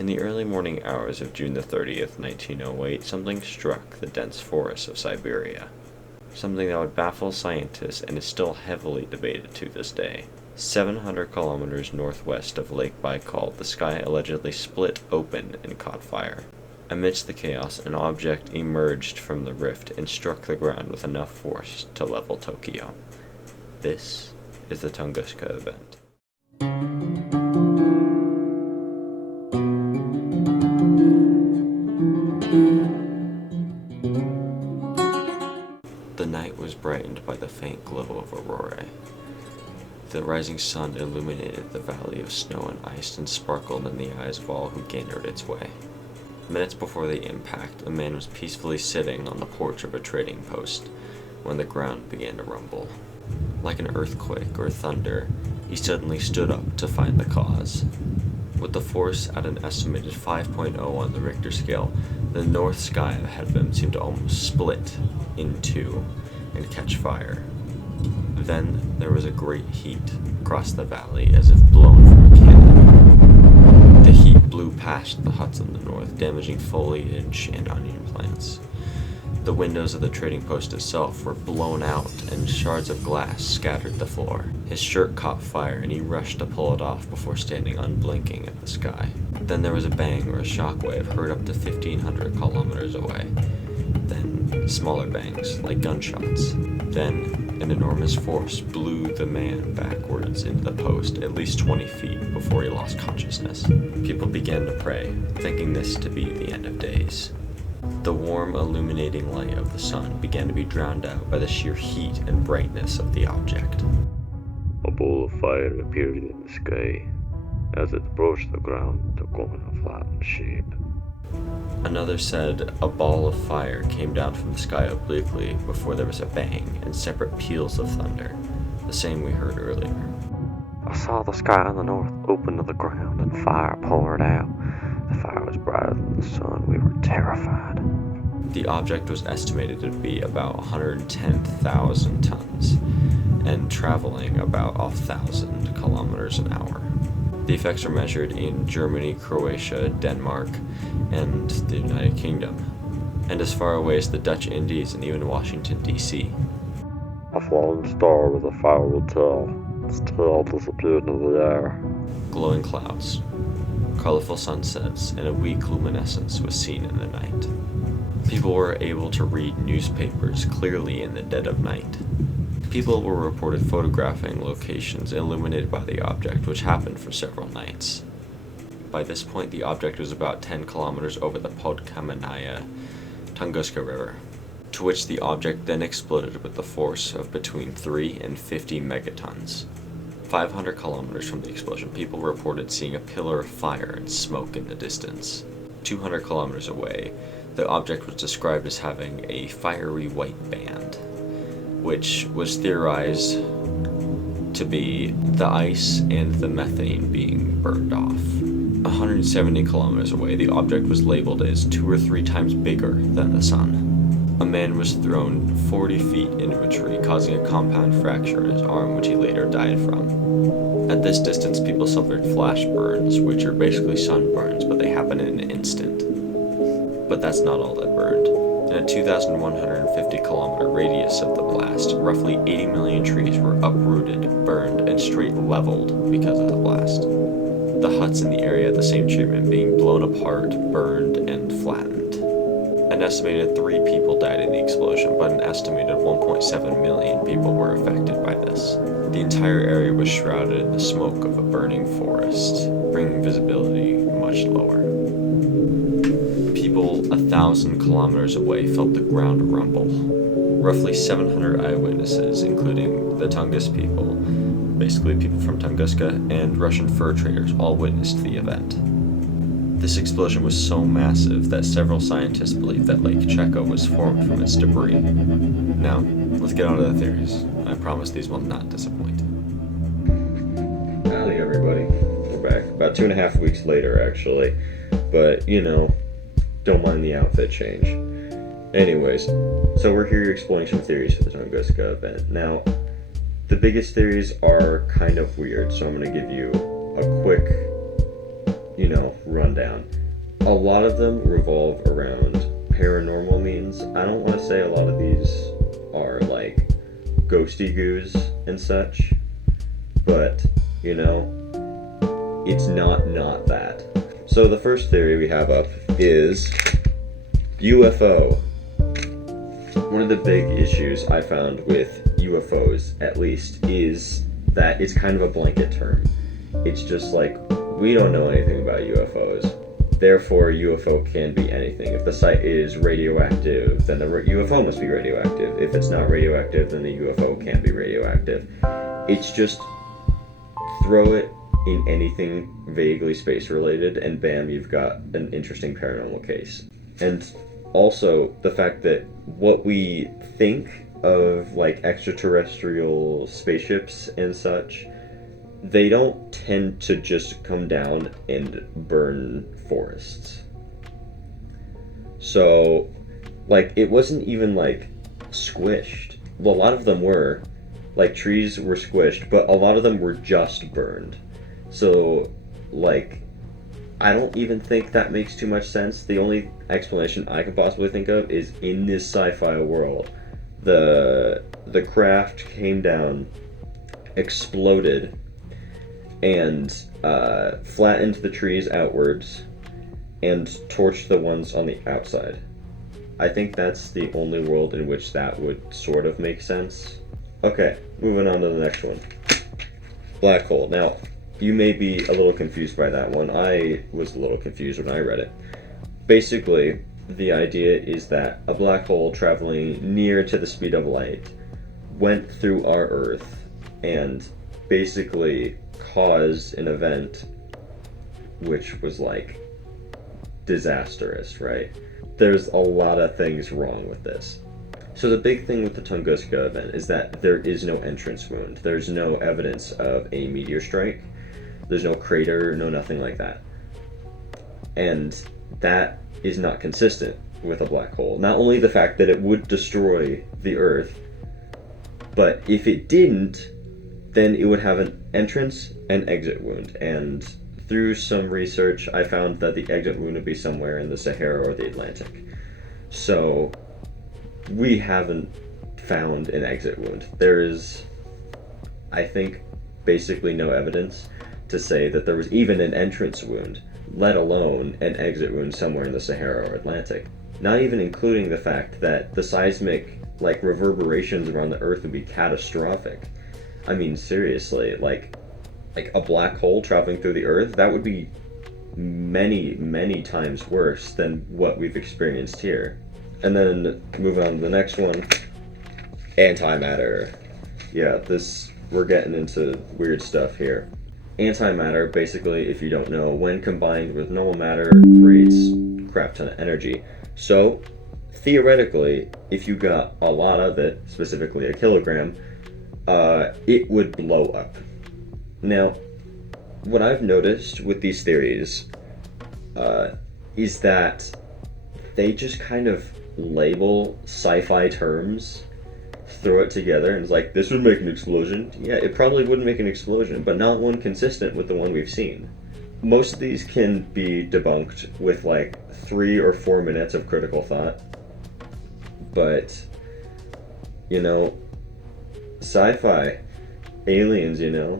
In the early morning hours of June the 30th, 1908, something struck the dense forests of Siberia. Something that would baffle scientists and is still heavily debated to this day. 700 kilometers northwest of Lake Baikal, the sky allegedly split open and caught fire. Amidst the chaos, an object emerged from the rift and struck the ground with enough force to level Tokyo. This is the Tunguska event. The night was brightened by the faint glow of aurorae. The rising sun illuminated the valley of snow and ice and sparkled in the eyes of all who gathered its way. Minutes before the impact, a man was peacefully sitting on the porch of a trading post when the ground began to rumble. Like an earthquake or thunder, he suddenly stood up to find the cause. With the force at an estimated 5.0 on the Richter scale, the north sky ahead of him seemed to almost split in two and catch fire. Then there was a great heat across the valley as if blown from a cannon. The heat blew past the huts in the north, damaging foliage and onion plants. The windows of the trading post itself were blown out and shards of glass scattered the floor. His shirt caught fire and he rushed to pull it off before standing unblinking at the sky. Then there was a bang or a shockwave heard up to 1,500 kilometers away. Then smaller bangs, like gunshots. Then an enormous force blew the man backwards into the post at least 20 feet before he lost consciousness. People began to pray, thinking this to be the end of days. The warm, illuminating light of the sun began to be drowned out by the sheer heat and brightness of the object. A ball of fire appeared in the sky. As it approached the ground, it took on a flattened shape. Another said a ball of fire came down from the sky obliquely before there was a bang and separate peals of thunder, the same we heard earlier. I saw the sky in the north open to the ground and fire poured out. The fire was brighter than the sun. We were terrified. The object was estimated to be about 110,000 tons and traveling about 1,000 kilometers an hour. The effects are measured in Germany, Croatia, Denmark, and the United Kingdom, and as far away as the Dutch Indies and even Washington, D.C. A falling star with a fire will tell. Its tail disappeared into the air. Glowing clouds, colorful sunsets, and a weak luminescence was seen in the night. People were able to read newspapers clearly in the dead of night. People were reported photographing locations illuminated by the object, which happened for several nights. By this point, the object was about 10 kilometers over the Podkamennaya Tunguska River, to which the object then exploded with the force of between 3 and 50 megatons. 500 kilometers from the explosion, people reported seeing a pillar of fire and smoke in the distance. 200 kilometers away, the object was described as having a fiery white band, which was theorized to be the ice and the methane being burned off. 170 kilometers away, the object was labeled as 2 or 3 times bigger than the sun. A man was thrown 40 feet into a tree, causing a compound fracture in his arm, which he later died from. At this distance, people suffered flash burns, which are basically sunburns, but they happen in an instant. But that's not all that burned. In a 2,150 kilometer radius of the blast, roughly 80 million trees were uprooted, burned, and straight leveled because of the blast. The huts in the area had the same treatment, being blown apart, burned, and flattened. An estimated 3 people died in the explosion, but an estimated 1.7 million people were affected by this. The entire area was shrouded in the smoke of a burning forest, bringing visibility much lower. People 1,000 kilometers away felt the ground rumble. Roughly 700 eyewitnesses, including the Tungus people, basically people from Tunguska, and Russian fur traders, all witnessed the event. This explosion was so massive that several scientists believe that Lake Cheko was formed from its debris. Now, let's get on to the theories. I promise these will not disappoint. Howdy everybody, we're back. About 2.5 weeks later actually, but don't mind the outfit change. Anyways, so we're here exploring some theories for the Tunguska event. Now, the biggest theories are kind of weird, so I'm going to give you a quick, rundown. A lot of them revolve around paranormal means. I don't want to say a lot of these are like ghosty goos and such, but it's not that. So the first theory we have up is UFO. One of the big issues I found with UFOs, at least, is that it's kind of a blanket term. It's just like, we don't know anything about UFOs. Therefore, a UFO can be anything. If the site is radioactive, then the UFO must be radioactive. If it's not radioactive, then the UFO can't be radioactive. It's just throw it in anything vaguely space-related, and bam, you've got an interesting paranormal case. And also, the fact that what we think of, like, extraterrestrial spaceships and such, they don't tend to just come down and burn forests. So, like, it wasn't even, like, squished. Well, a lot of them were. Like, trees were squished, but a lot of them were just burned. So, like, I don't even think that makes too much sense. The only explanation I can possibly think of is, in this sci-fi world, the craft came down, exploded, and flattened the trees outwards, and torched the ones on the outside. I think that's the only world in which that would sort of make sense. Okay, moving on to the next one. Black hole. Now, you may be a little confused by that one. I was a little confused when I read it. Basically, the idea is that a black hole traveling near to the speed of light went through our Earth and basically caused an event which was, like, disastrous, right? There's a lot of things wrong with this. So the big thing with the Tunguska event is that there is no entrance wound. There's no evidence of a meteor strike. There's no crater, no nothing like that. And that is not consistent with a black hole. Not only the fact that it would destroy the Earth, but if it didn't, then it would have an entrance and exit wound. And through some research, I found that the exit wound would be somewhere in the Sahara or the Atlantic. So we haven't found an exit wound. There is, I think, basically no evidence to say that there was even an entrance wound, let alone an exit wound somewhere in the Sahara or Atlantic. Not even including the fact that the seismic, like, reverberations around the Earth would be catastrophic. I mean, seriously, like a black hole traveling through the Earth, that would be many, many times worse than what we've experienced here. And then, moving on to the next one, antimatter. Yeah, we're getting into weird stuff here. Antimatter, basically, if you don't know, when combined with normal matter, creates a crap ton of energy. So, theoretically, if you got a lot of it, specifically a kilogram, it would blow up. Now, what I've noticed with these theories is that they just kind of label sci-fi terms, throw it together, and it's like, this would make an explosion. Yeah, it probably wouldn't make an explosion, but not one consistent with the one we've seen. Most of these can be debunked with like 3 or 4 minutes of critical thought, but, sci-fi, aliens,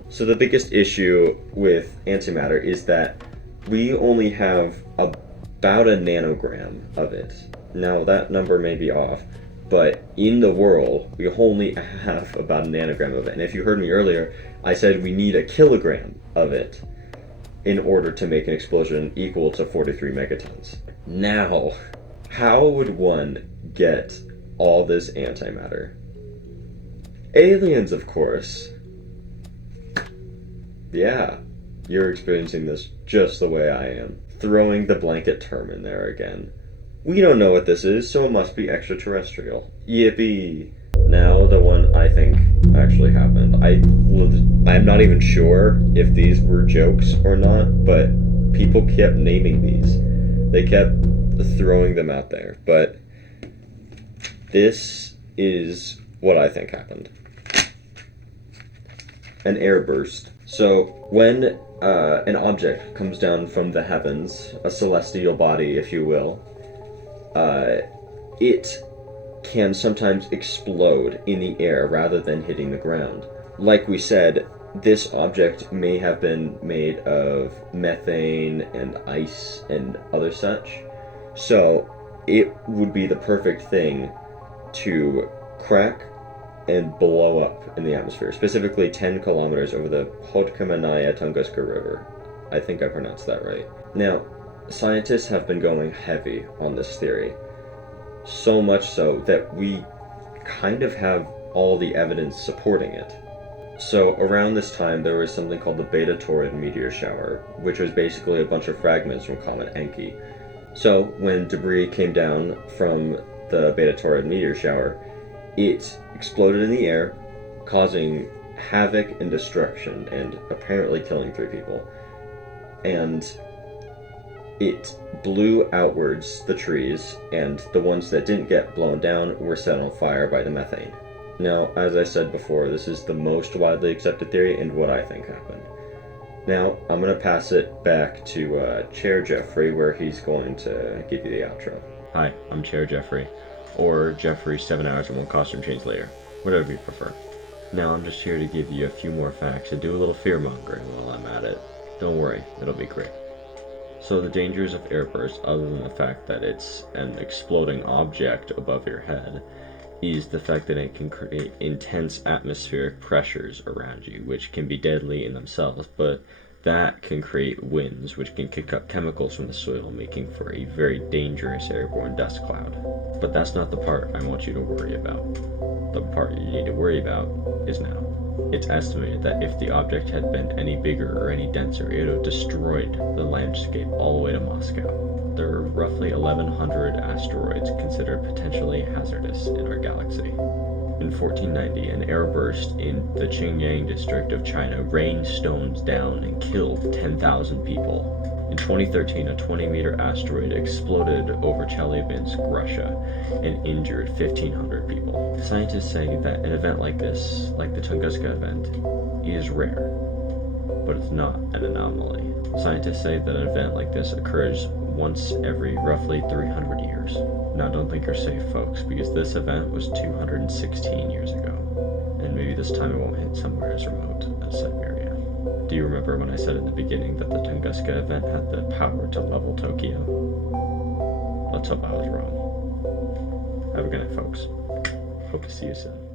So the biggest issue with antimatter is that we only have about a nanogram of it. Now, that number may be off, but in the world, we only have about a nanogram of it. And if you heard me earlier, I said we need a kilogram of it in order to make an explosion equal to 43 megatons. Now, how would one get all this antimatter? Aliens, of course. Yeah, you're experiencing this just the way I am. Throwing the blanket term in there again. We don't know what this is, so it must be extraterrestrial. Yippee! Now the one I think actually happened. I'm not even sure if these were jokes or not, but people kept naming these. They kept throwing them out there, but this is what I think happened. an airburst. So when an object comes down from the heavens, a celestial body, if you will, it can sometimes explode in the air rather than hitting the ground. Like we said, this object may have been made of methane and ice and other such, so it would be the perfect thing to crack and blow up in the atmosphere, specifically 10 kilometers over the Tunguska River. I think I pronounced that right. Now, scientists have been going heavy on this theory, so much so that we kind of have all the evidence supporting it. So around this time, there was something called the Beta Taurid meteor shower, which was basically a bunch of fragments from Comet Encke. So when debris came down from the Beta Taurid meteor shower, it exploded in the air, causing havoc and destruction, and apparently killing 3 people. And it blew outwards the trees, and the ones that didn't get blown down were set on fire by the methane. Now, as I said before, this is the most widely accepted theory and what I think happened. Now, I'm going to pass it back to Chair Jeffrey, where he's going to give you the outro. Hi, I'm Chair Jeffrey, or Jeffrey 7 hours and 1 costume change later, whatever you prefer. Now, I'm just here to give you a few more facts and do a little fear-mongering while I'm at it. Don't worry, it'll be great. So the dangers of airbursts, other than the fact that it's an exploding object above your head, is the fact that it can create intense atmospheric pressures around you, which can be deadly in themselves, but that can create winds, which can kick up chemicals from the soil, making for a very dangerous airborne dust cloud. But that's not the part I want you to worry about. The part you need to worry about is now. It's estimated that if the object had been any bigger or any denser, it would have destroyed the landscape all the way to Moscow. There are roughly 1,100 asteroids considered potentially hazardous in our galaxy. In 1490, an airburst in the Xinjiang district of China rained stones down and killed 10,000 people. In 2013, a 20-meter asteroid exploded over Chelyabinsk, Russia, and injured 1,500 people. Scientists say that an event like this, like the Tunguska event, is rare, but it's not an anomaly. Scientists say that an event like this occurs once every roughly 300 years. Now don't think you're safe, folks, because this event was 216 years ago, and maybe this time it won't hit somewhere as remote as Siberia. Do you remember when I said in the beginning that the Tunguska event had the power to level Tokyo? Let's hope I was wrong. Have a good night, folks. Hope to see you soon.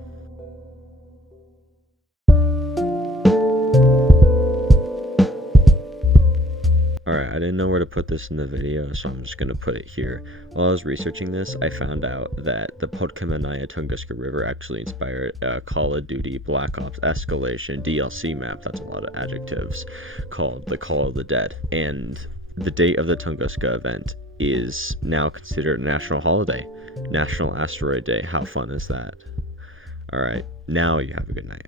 Alright, I didn't know where to put this in the video, so I'm just going to put it here. While I was researching this, I found out that the Tunguska River actually inspired a Call of Duty Black Ops Escalation DLC map, that's a lot of adjectives, called the Call of the Dead. And the date of the Tunguska event is now considered a national holiday, National Asteroid Day. How fun is that? Alright, now you have a good night.